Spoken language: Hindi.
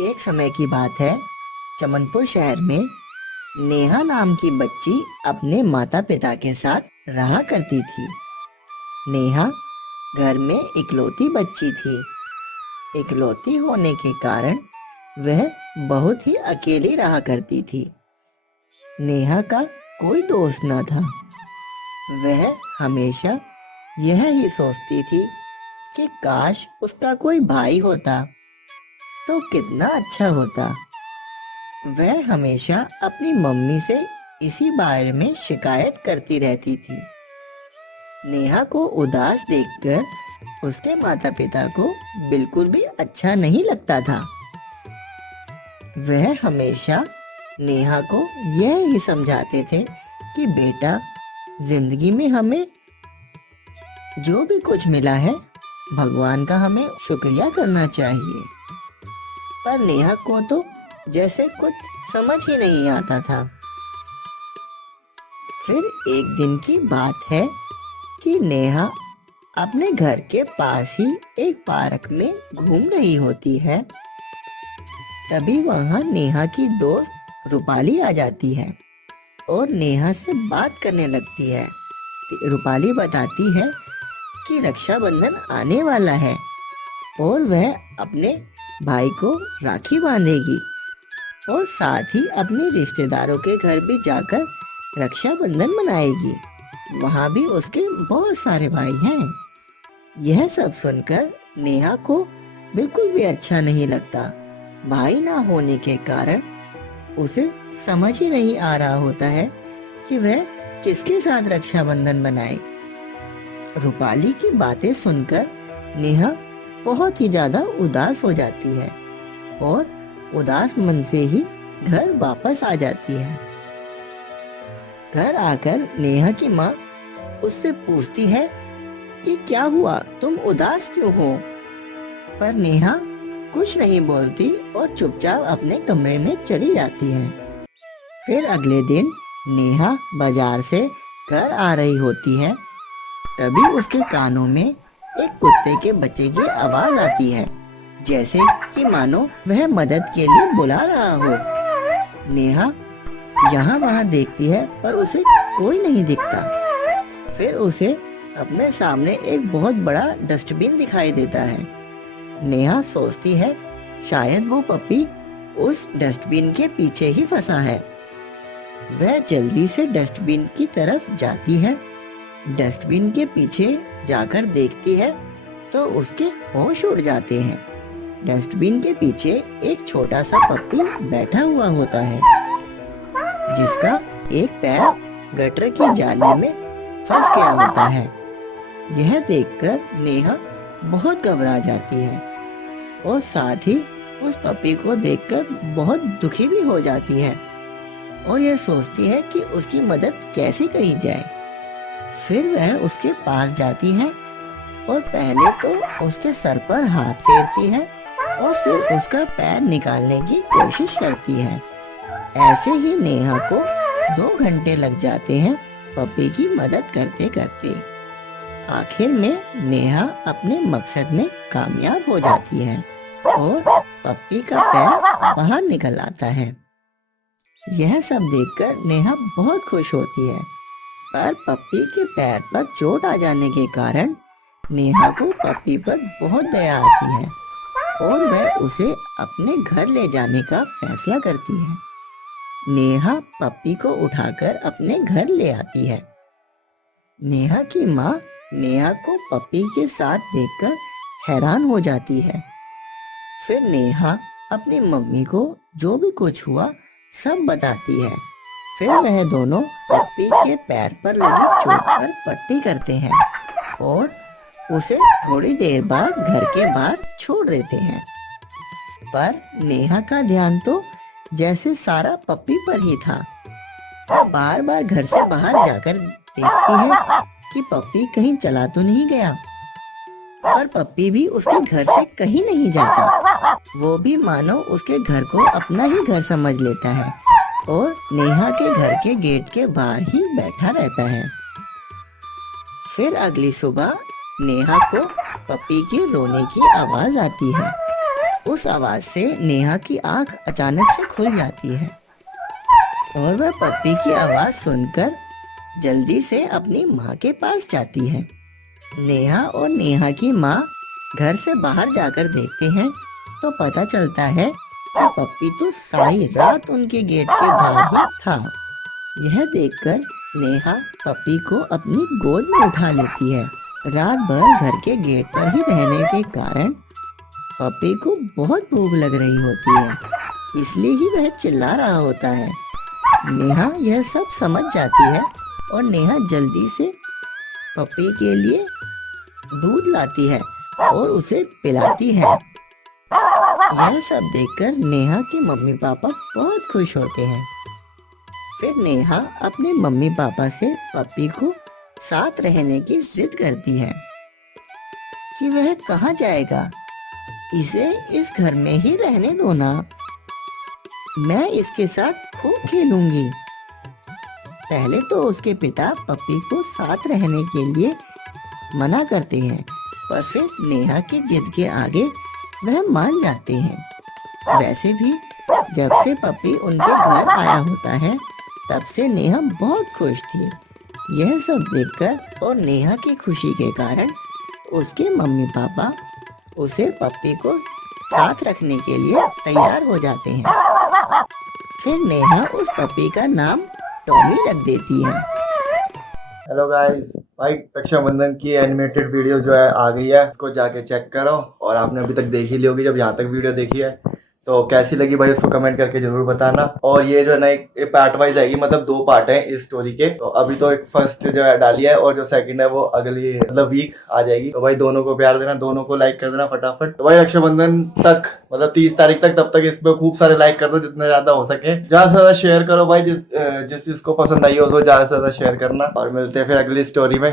एक समय की बात है। चमनपुर शहर में नेहा नाम की बच्ची अपने माता पिता के साथ रहा करती थी। नेहा घर में इकलौती बच्ची थी। इकलौती होने के कारण वह बहुत ही अकेली रहा करती थी। नेहा का कोई दोस्त न था। वह हमेशा यह ही सोचती थी कि काश उसका कोई भाई होता तो कितना अच्छा होता। वह हमेशा अपनी मम्मी से इसी बारे में शिकायत करती रहती थी। नेहा को उदास देखकर उसके माता पिता को बिल्कुल भी अच्छा नहीं लगता था। वह हमेशा नेहा को यह ही समझाते थे कि बेटा, जिंदगी में हमें जो भी कुछ मिला है भगवान का हमें शुक्रिया करना चाहिए। पर नेहा को तो जैसे कुछ समझ ही नहीं आता था। फिर एक दिन की बात है कि नेहा अपने घर के पास ही एक पार्क में घूम रही होती है। तभी वहां नेहा की दोस्त रूपाली आ जाती है और नेहा से बात करने लगती है। रूपाली बताती है कि रक्षाबंधन आने वाला है और वह अपने भाई को राखी बांधेगी और साथ ही अपने रिश्तेदारों के घर भी जाकर रक्षाबंधन मनाएगी। वहां भी उसके बहुत सारे भाई हैं। यह सब सुनकर नेहा को बिल्कुल भी अच्छा नहीं लगता। भाई ना होने के कारण उसे समझ ही नहीं आ रहा होता है कि वह किसके साथ रक्षाबंधन मनाए। रूपाली की बातें सुनकर नेहा बहुत ही ज्यादा उदास हो जाती है और उदास मन से ही घर वापस आ जाती है। घर आकर नेहा की माँ उससे पूछती है कि क्या हुआ, तुम उदास क्यों हो? पर नेहा कुछ नहीं बोलती और चुपचाप अपने कमरे में चली जाती है। फिर अगले दिन नेहा बाजार से घर आ रही होती है। तभी उसके कानों में एक कुत्ते के बच्चे की आवाज आती है, जैसे कि मानो वह मदद के लिए बुला रहा हो। नेहा यहाँ वहाँ देखती है पर उसे कोई नहीं दिखता। फिर उसे अपने सामने एक बहुत बड़ा डस्टबिन दिखाई देता है। नेहा सोचती है शायद वो पपी उस डस्टबिन के पीछे ही फंसा है। वह जल्दी से डस्टबिन की तरफ जाती है। डस्टबिन के पीछे जाकर देखती है तो उसके होश उड़ जाते हैं। डस्टबिन के पीछे एक छोटा सा पप्पी बैठा हुआ होता है, जिसका एक पैर गटर की जाली में फंस गया होता है। यह देखकर नेहा बहुत घबरा जाती है और साथ ही उस पप्पी को देखकर बहुत दुखी भी हो जाती है और यह सोचती है कि उसकी मदद कैसे करी जाए। फिर वह उसके पास जाती है और पहले तो उसके सर पर हाथ फेरती है और फिर उसका पैर निकालने की कोशिश करती है। ऐसे ही नेहा को 2 घंटे लग जाते हैं पप्पी की मदद करते करते। आखिर में नेहा अपने मकसद में कामयाब हो जाती है और पप्पी का पैर बाहर निकल आता है। यह सब देखकर नेहा बहुत खुश होती है, पर पप्पी के पैर पर चोट आ जाने के कारण नेहा को पप्पी पर बहुत दया आती है और वह उसे अपने घर ले जाने का फैसला करती है। नेहा पप्पी को उठाकर अपने घर ले आती है। नेहा की माँ नेहा को पप्पी के साथ देखकर हैरान हो जाती है। फिर नेहा अपनी मम्मी को जो भी कुछ हुआ सब बताती है। फिर वह दोनों पप्पी के पैर पर लगी चोट पर पट्टी करते हैं और उसे थोड़ी देर बाद घर के बाहर छोड़ देते हैं। पर नेहा का ध्यान तो जैसे सारा पप्पी पर ही था। वो बार बार घर से बाहर जाकर देखती है कि पप्पी कहीं चला तो नहीं गया। पर पप्पी भी उसके घर से कहीं नहीं जाता। वो भी मानो उसके घर को अपना ही घर समझ लेता है और नेहा के घर के गेट के बाहर ही बैठा रहता है। फिर अगली सुबह नेहा को पप्पी के रोने की आवाज आती है। उस आवाज से नेहा की आंख अचानक से खुल जाती है और वह पप्पी की आवाज सुनकर जल्दी से अपनी माँ के पास जाती है। नेहा और नेहा की माँ घर से बाहर जाकर देखते हैं तो पता चलता है कि पप्पी तो सारी रात उनके गेट के बाहर ही था। यह देखकर नेहा पप्पी को अपनी गोद में उठा लेती है। रात भर घर के गेट पर ही रहने के कारण पप्पी को बहुत भूख लग रही होती है, इसलिए ही वह चिल्ला रहा होता है। नेहा यह सब समझ जाती है और नेहा जल्दी से पप्पी के लिए दूध लाती है और उसे पिलाती है। यह सब देखकर नेहा के मम्मी पापा बहुत खुश होते हैं। फिर नेहा अपने मम्मी पापा से पप्पी को साथ रहने की जिद करती है कि वह कहाँ जाएगा, इसे इस घर में ही रहने दो ना, मैं इसके साथ खूब खेलूंगी। पहले तो उसके पिता पप्पी को साथ रहने के लिए मना करते हैं, पर फिर नेहा की जिद के आगे वह मान जाते हैं। वैसे भी जब से पप्पी उनके घर आया होता है तब से नेहा बहुत खुश थी। यह सब देखकर और नेहा की खुशी के कारण उसके मम्मी पापा उसे पप्पी को साथ रखने के लिए तैयार हो जाते हैं। फिर नेहा उस पप्पी का नाम टॉमी रख देती है। हेलो गाइस, भाई रक्षाबंधन की एनिमेटेड वीडियो जो है आ गई है, इसको जाके चेक करो। और आपने अभी तक देखी ली होगी, जब यहाँ तक वीडियो देखी है तो कैसी लगी भाई उसको कमेंट करके जरूर बताना। और ये जो है ना एक पार्ट वाइज आएगी, मतलब 2 पार्ट हैं इस स्टोरी के। तो अभी तो एक फर्स्ट जो है डाली है और जो सेकंड है वो अगली मतलब वीक आ जाएगी। तो भाई दोनों को प्यार देना, दोनों को लाइक कर देना फटाफट। तो भाई रक्षाबंधन तक मतलब 30 तारीख तक, तब तक इस पे खूब सारे लाइक कर दो जितने ज्यादा हो सके। ज्यादा से ज्यादा शेयर करो भाई, जिस जिसको पसंद आई हो तो ज्यादा से ज्यादा शेयर करना। और मिलते हैं फिर अगली स्टोरी में।